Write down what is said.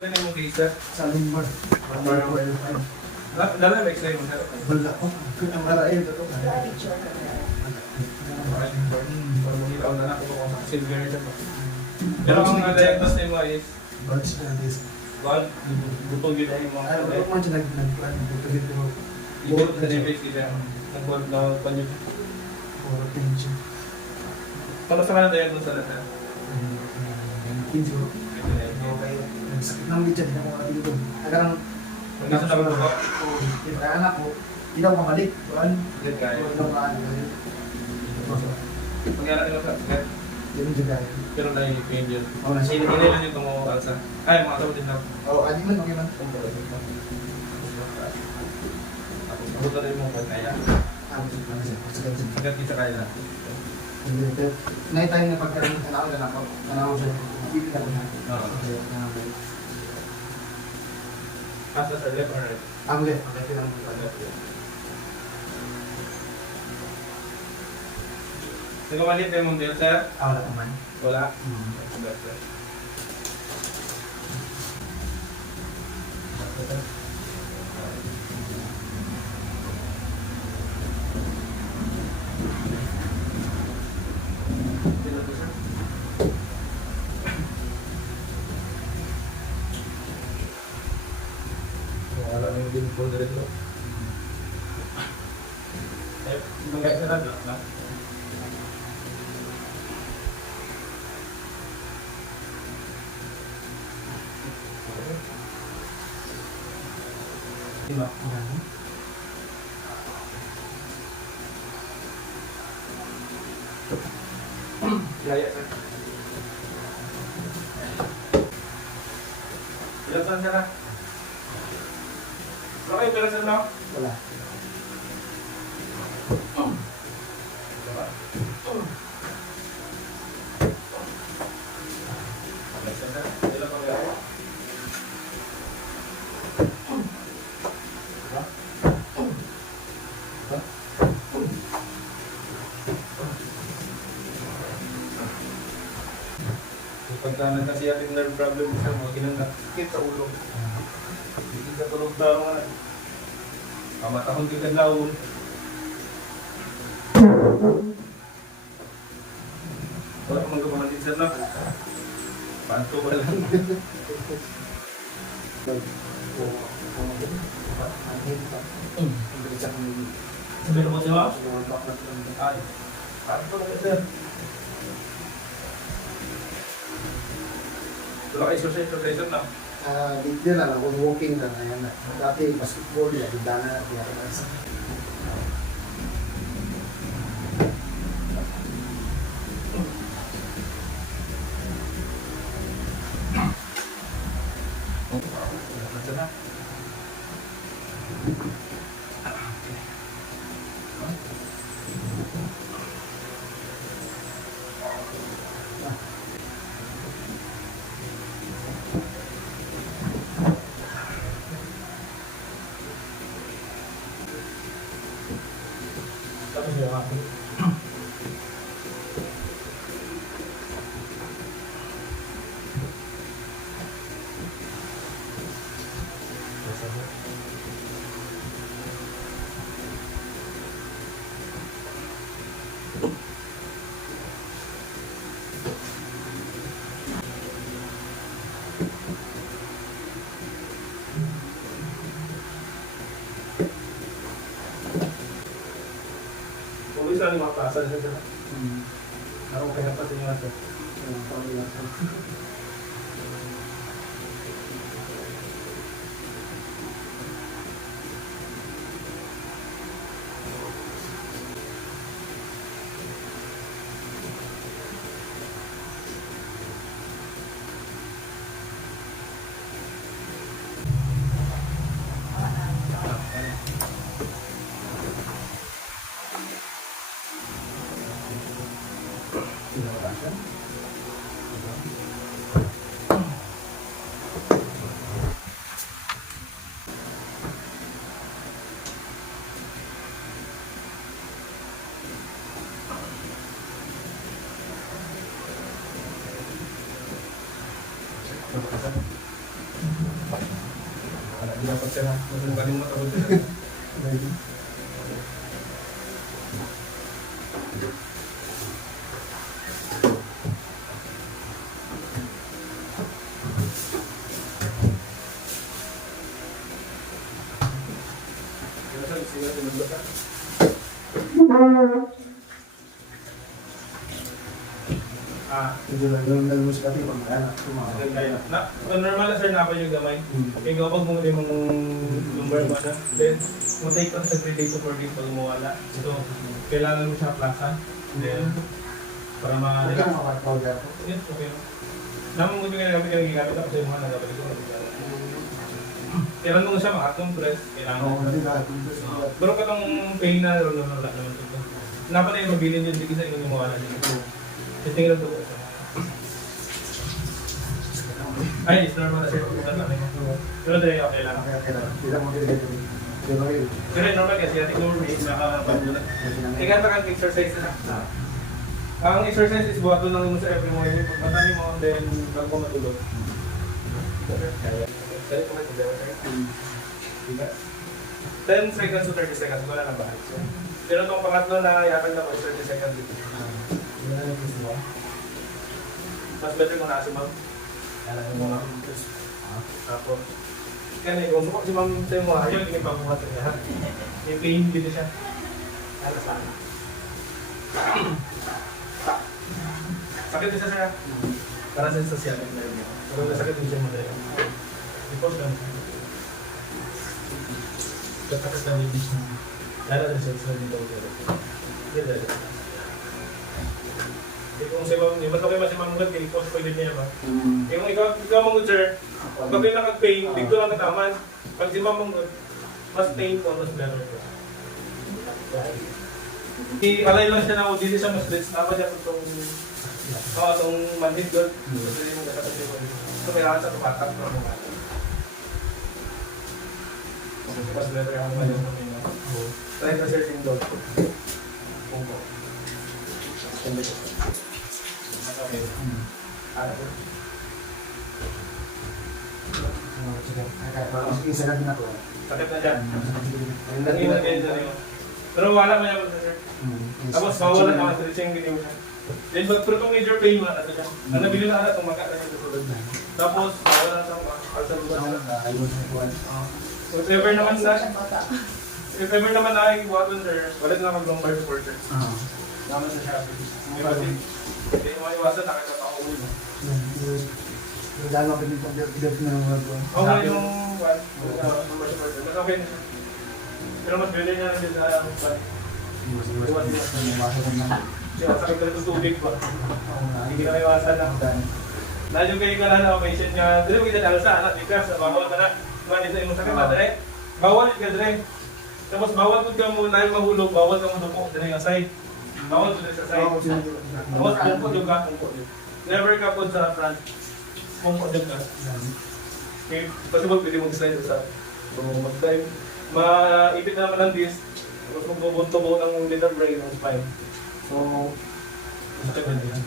Ano yung case, Sa lumbar. Dala ba x-ray mo, sir? Wala ko. Ang marail ito. Para makita ko na lang kung silver na ba. Pero ang na-diagnose mo is Batch na this. bag, butog yun ay mga Ay, wala ko man siya nag-plan. Ito dito. ibig sa defect sila. Nag-work na panyo. Puro tension. Para sa kanang diagnose sa lahat. Pinsi ko. Sakit ng bitya. Hindi ako dito. Agarang. Nasa na ba ba? Kaya anak ko. Hindi daw mamalik. Kuhan. Good guy. Kuhan daw kaan. Pag-aral nila sa sir. Ganun dyan kaya. Pero na-pain yun. Oo na siya. Hindi lang yung tumawa sa. Ay, mga tao din lang. Oo, adi man. Okay man. Ako na rin mo kung kaya. Ano siya? Sakit siya. Hanggat kita kaya. Naitay na pagkaroon. Anak ko siya. Ibig ako na. Asa sa left or right? Ang left. Ang left lang. Nagkamalit kayo mong deal, sir? Wala ko man. Wala. Left, sir. Wala na yung dimple dito. Eh, bangkay sa labi, no? Diba? Gaya, sir. Ilan saan ka na? Okay, pero sir, no? Wala. Pagka nagkasiyating nerve problem sa mga kinangkakit sa ulo. Hindi ka tulog-tarong ka na. Kamatahon ka kadlawon. Wala ka magkamahalin sir na. Panto ka lang. Sabi mo siya? Ay. Panto ka sir. Wala ka exercise na. Hindi na lang, kung walking na, ayan na. Dati basketball, hindi na sa Tapos yung ako. Kung isa ni mapasa na siya. Ako kaya pa siya natin. Dapat siya na. Kung kaling matapos siya. Hindi lang mo sa kati pag anak tumawa. Normal na sir na ako yung gamay. Kaya kapag bumili mong lumbar mo na, then mag-take lang sa 3 days to 4 days pag umawala. So, kailangan mo siya plasan. Then, para Huwag ka makakapawag ako. Yes, okay. Naman mo yung ginagamit ako sa yung mga nagabalik ko. Kailan mo siya makakompress, kailangan. Oo, hindi ka. Pero katong pain na wala naman ito. Dapat na yung mabilin yun, hindi sa inyo yung mawala dito. Kasi tingin lang ito. Ay, it's normal na sir. Pero dahil okay lang. Hindi lang mo din. Pero normal kasi ating normal is nakapandulat. Tingnan ka ang exercise na. Ang exercise is buhato lang mo sa every morning. Pag matani mo, then bago matulog. Dali po kayo, diba? 10 seconds to 30 seconds, wala na bahal. Pero itong pangatlo na yakan na ko is 30 seconds dito. Mas better kung nasa ma'am. Alam mo ma'am. Tapos, kaya kung sumok si ma'am tayo mo, ayaw, hindi pabuhat niya. Yung pain dito siya. Ano sana? Sakit din siya siya. Para sa social media. Pero sakit din siya madali. Report lang. Sakit na yung bitch mo. Lala din siya sa dito. Hindi. Kung si ma'am, mas okay mas si ma'am Gad, kaya i-post pwede niya ba? Yung ikaw mong sir, pag may nakag-pain, dito lang nataman. Pag si ma'am Gad, mas pain ko, mas better ko. I-alay lang siya na ako, dito siya mas blitz. Dapat siya itong manhid God. Kasi hindi mo kasapit siya. So kailangan siya tumatak na mga. Mas better yung mga yung mga. Try na sir yung dog. Pungko. Sende ko. Okay. Isa lang din ako. Sakit na dyan. Nangiwan kayo dyan. Pero wala mo yan sir. Tapos mawala naman sa dising video siya. Then pero itong major pain mo na siya. Ang nabili na alat, tumaga na siya tulad. Tapos mawala na sa so if ever naman na ay buhaton sir, wala na mag-lumbar supporter. Naman sa Shopee. Hindi mo iwasan, nakakatauwi mo. Lalo ka din pag-idap na mga ito. Okay yung lumbar supporter. Mas okay na siya. Pero mas bilhin niya lang din sa siya, sakit ka rin tubig ba? Hindi ka may iwasan lang. Dahil yung kayo ka na na-mention niya, dito kita dahil sa anak, because bawal ka na. Manito yung sakit ba, dre? Bawal ka, dre. Tapos bawal ko ka mo na yung mahulog, bawal ka mo dupo, dre yung side. Bawal ko dre sa side. Tapos pungko yung ka, never ka po sa front. Pungko yung ka. Okay, possible pwede mong slide sa mag-dive. Maipit naman ang disc. Tapos magbubunto mo ng middle brain ng spine. So, sakit na din.